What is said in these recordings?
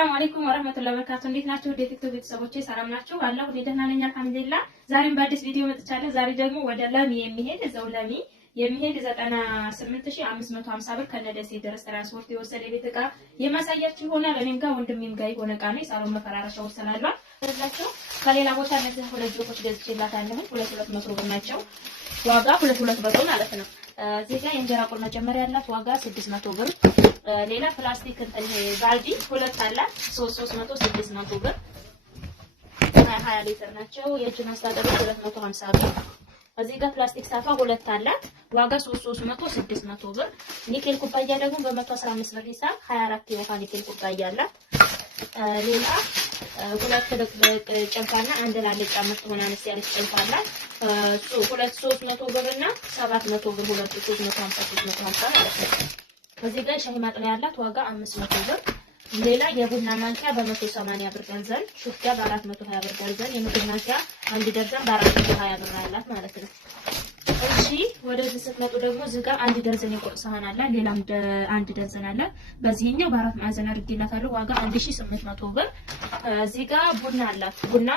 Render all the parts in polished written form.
ሰላም አለይኩም ወራህመቱላሂ ወበረካቱ። እንዴት ናችሁ? ወደ ቲክቶክ ቤተሰቦቼ ሰላም ናችሁ? አላህ ወደ ደህና ነኝ አልሐምዱሊላህ። ዛሬም በአዲስ ቪዲዮ መጥቻለሁ። ዛሬ ደግሞ ወደ ለሚ የሚሄድ እዛው ለሚ የሚሄድ 98550 ብር ከነደሴ ድረስ ትራንስፖርት የወሰደ ቤት ዕቃ የማሳያችሁ ይሆናል። እኔም ጋር ወንድሜም ጋር የሆነ ዕቃ ነው። ሳሎን መፈራረሻ ወሰናለሁ ስለዚህ ከሌላ ቦታ እነዚህ ሁለት ጆኮች ገዝቼላታለሁ። 200 ብር ናቸው። ዋጋ 200 ብር ማለት ነው። እዚህ ጋር የእንጀራ ቁል መጀመሪያ ያላት ዋጋ 600 ብር። ሌላ ፕላስቲክ እንትን ባልዲ ሁለት አላት 300 600 ብር 20 ሊትር ናቸው። የእጅ ማስታጠቢያ 250 ብር። እዚህ ጋር ፕላስቲክ ሳፋ ሁለት አላት ዋጋ 300 600 ብር። ኒኬል ኩባያ ደግሞ በ115 ብር ሂሳብ 24 የውሃ ኒኬል ኩባያ አላት። ሌላ ሁለት ጨንፋና አንድ ላልጫ ምርጥ ሆና አነስ ያለች ጨንፋ አላት። ሁለት 300 ብር እና 700 ብር ሁለት 350 ማለት ነው። እዚህ ጋር ሻይ ማጥለያ ያላት ዋጋ 500 ብር። ሌላ የቡና ማንኪያ በ180 ብር ደርዘን፣ ሹካ በ420 ብር ደርዘን፣ የምግብ ማንኪያ አንድ ደርዘን በ420 ብር አላት ማለት ነው። እሺ ወደዚህ ስትመጡ ደግሞ እዚህ ጋር አንድ ደርዘን የቁርጥ ሳህን አለ። ሌላም አንድ ደርዘን አለ። በዚህኛው በአራት ማዕዘን አድርጌላታለሁ ዋጋ 1800 ብር። እዚህ ጋር ቡና አላት። ቡና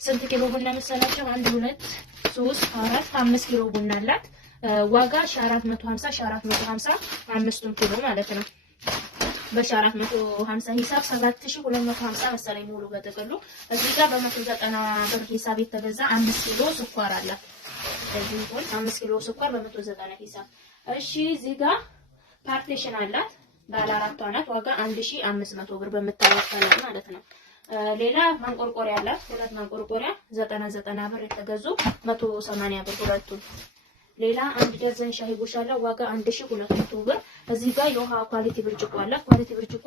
ስንት ኪሎ ቡና መሰላችሁ? 1 2 3 4 5 ኪሎ ቡና አላት። ዋጋ 450 5 ኪሎ ማለት ነው። በ450 ሂሳብ 7250 መሰለኝ ሙሉ በጥቅሉ። እዚህ ጋር በ190 ብር ሂሳብ የተገዛ 5 ኪሎ ስኳር አላት። እዚህ እንኳን 5 ኪሎ ስኳር በ190 ሂሳብ። እሺ እዚህ ጋር ፓርቲሽን አላት ባለ አራቷ ናት። ዋጋ 1500 ብር በመታወቅ ማለት ነው። ሌላ ማንቆርቆሪያ አላት። ሁለት ማንቆርቆሪያ 90 ብር የተገዙ 180 ብር ሁለቱ። ሌላ አንድ ደርዘን ሻይ ጎሽ አለ ዋጋ 1200 ብር። እዚህ ጋር የውሃ ኳሊቲ ብርጭቆ አለ። ኳሊቲ ብርጭቆ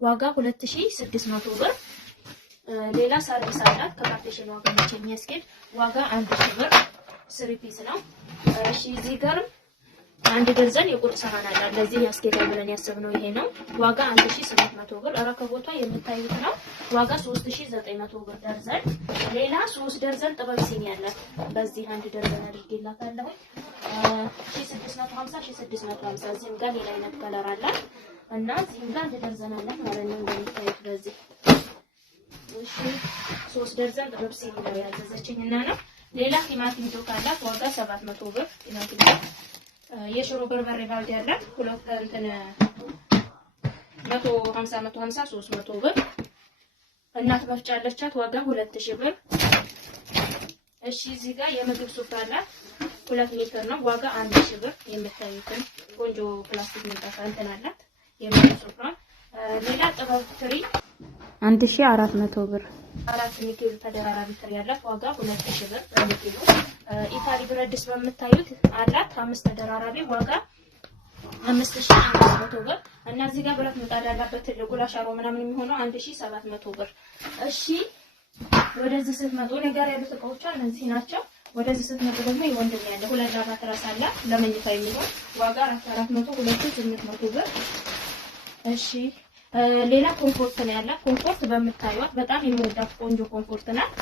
ዋጋ 2600 ብር። ሌላ ሰርቪስ አላት ከፓርቲሽን ዋጋ መቼ የሚያስኬድ ዋጋ 1000 ብር። ስሪ ፒስ ነው። እሺ እዚህ ጋር አንድ ደርዘን የቁርጥ ሳህን አለ። ለዚህ ያስኬዳል ብለን ያሰብነው ይሄ ነው። ዋጋ 1800 ብር። ረከቦቷ የምታዩት ነው። ዋጋ 3900 ብር ደርዘን። ሌላ 3 ደርዘን ጥበብ ሲኒ አላት። በዚህ አንድ ደርዘን አድርጌላታለሁ 1650 እዚህም ጋር ሌላ አይነት ከለር አላት እና እዚህም ጋር አንድ ደርዘን አላት ማለት ነው እንደምታዩት በዚህ። እሺ 3 ደርዘን ጥበብ ሲኒ ነው ያዘዘችኝና ነው። ሌላ ቲማቲም ጆክ አላት ዋጋ 700 ብር። ቲማቲም የሽሮ በርበሬ ባልዲ አላት ሁለት እንትን 150 300 ብር። እናት መፍጫ አለቻት ዋጋ 2000 ብር። እሺ እዚህ ጋር የምግብ ሱፍ አላት 2 ሊትር ነው ዋጋ 1000 ብር። የምታዩትን ቆንጆ ፕላስቲክ ምንጣፍ እንትን አላት የምግብ ሱፍ ነው። ሌላ ጥበብ ትሪ 1400 ብር። 4 ኒኬል ተደራራቢ ትሪ ያላት ዋጋ 2000 ብር በኒኬሉ። ኢታሊ ብረት ድስት በምታዩት አላት 5 ተደራራቢ ዋጋ 5500 ብር። እና እዚህ ጋር ብረት ምጣድ ያለበት ትልቁ ላሻሮ ምናምን የሚሆነው 1700 ብር። እሺ ወደዚህ ስትመጡ ነገር ያሉት እቃዎች እነዚህ ናቸው። ወደዚህ ስትመጡ ደግሞ የወንድም ያለ ሁለት ላባ ትራስ አላት ለመኝታ የሚሆን ዋጋ 4400 2800 ብር። እሺ ሌላ ኮምፎርት ነው ያላት። ኮምፎርት በምታዩት በጣም የሚወዳት ቆንጆ ኮምፎርት ናት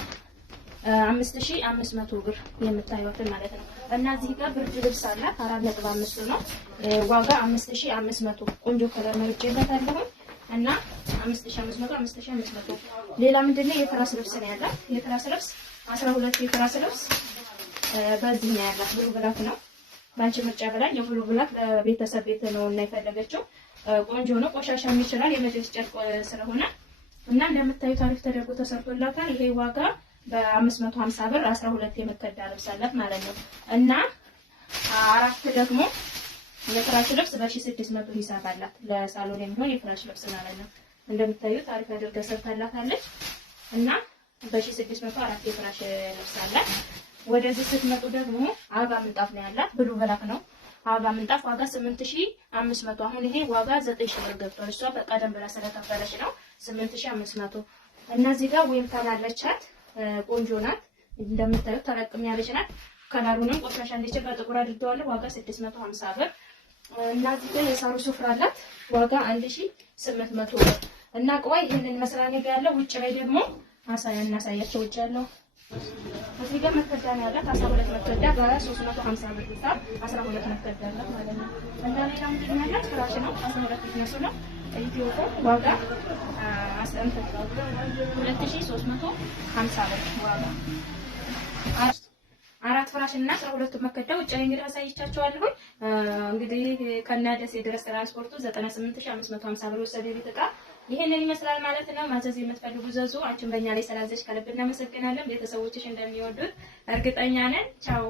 5500 ብር የምታዩት ማለት ነው። እና እዚህ ጋር ብርድ ልብስ አላት 4.5 ነው ዋጋ 5500 ቆንጆ ከለር ነው ይጨበታለሁ እና 5500 ሌላ ምንድነው የትራስ ልብስ ነው ያላት። የትራስ ልብስ 12 የትራስ ልብስ በዚህ ነው ያላት። ብሉ ብላክ ነው ባንቺ ምርጫ ብላኝ የብሉ ብላክ ለቤተሰብ ቤት ነው እና የፈለገችው ቆንጆ ነው። ቆሻሻም ይችላል የመጀስ ጨርቅ ስለሆነ እና እንደምታዩት አሪፍ ተደርጎ ተሰርቶላታል። ይሄ ዋጋ በ550 ብር 12 የመከዳ ልብስ አላት ማለት ነው። እና አራት ደግሞ የፍራሽ ልብስ በ1600 ሂሳብ አላት። ለሳሎን የሚሆን የፍራሽ ልብስ ማለት ነው። እንደምታዩት አሪፍ አድርጋ ሰርታላታለች እና በ1600 አራት የፍራሽ ልብስ አላት። ወደዚህ ስትመጡ ደግሞ አበባ ምንጣፍ ነው ያላት። ብሉ ብላክ ነው አበባ ምንጣፍ ዋጋ 8500። አሁን ይሄ ዋጋ 9000 ብር ገብቷል። እሷ በቀደም ብላ ስለከፈለች ነው 8500። እና እዚህ ጋር ወይም ታላለቻት ቆንጆ ናት። እንደምታዩት ተረቅም ያለች ናት። ከለሩንም ቆሻሻ እንደዚህ በጥቁር አድርገዋለሁ ዋጋ 650 ብር። እና እዚህ ጋር የሳሩ ሱፍራ አላት ዋጋ 1800 ብር። እና ቆይ ይሄንን መስሪያ ነገር ያለው ውጭ ላይ ደግሞ እናሳያቸው ውጭ ያለው እዚህ ጋር መከዳ ነው ያላት 12 መከዳ በ350 ብር ሂሳብ 12 መከዳ አላት ማለት ነው። እና ሌላ ምንድን ነው ያላት ፍራሽ ነው 12 ነው። ኢትዮፎን ዋጋ 2350 ብር ዋጋ። አራት ፍራሽ እና 12 መከዳ ውጭ ላይ እንግዲህ አሳይቻችኋለሁ። እንግዲህ ከነደሴ ድረስ ትራንስፖርቱ 98550 ብር ወሰደ ቤት ዕቃ ይሄንን ይመስላል ማለት ነው። ማዘዝ የምትፈልጉ ዘዙ። አንቺም በእኛ ላይ ስላዘዝሽ ከልብ እናመሰግናለን። ቤተሰቦችሽ እንደሚወዱት እርግጠኛ ነን። ቻው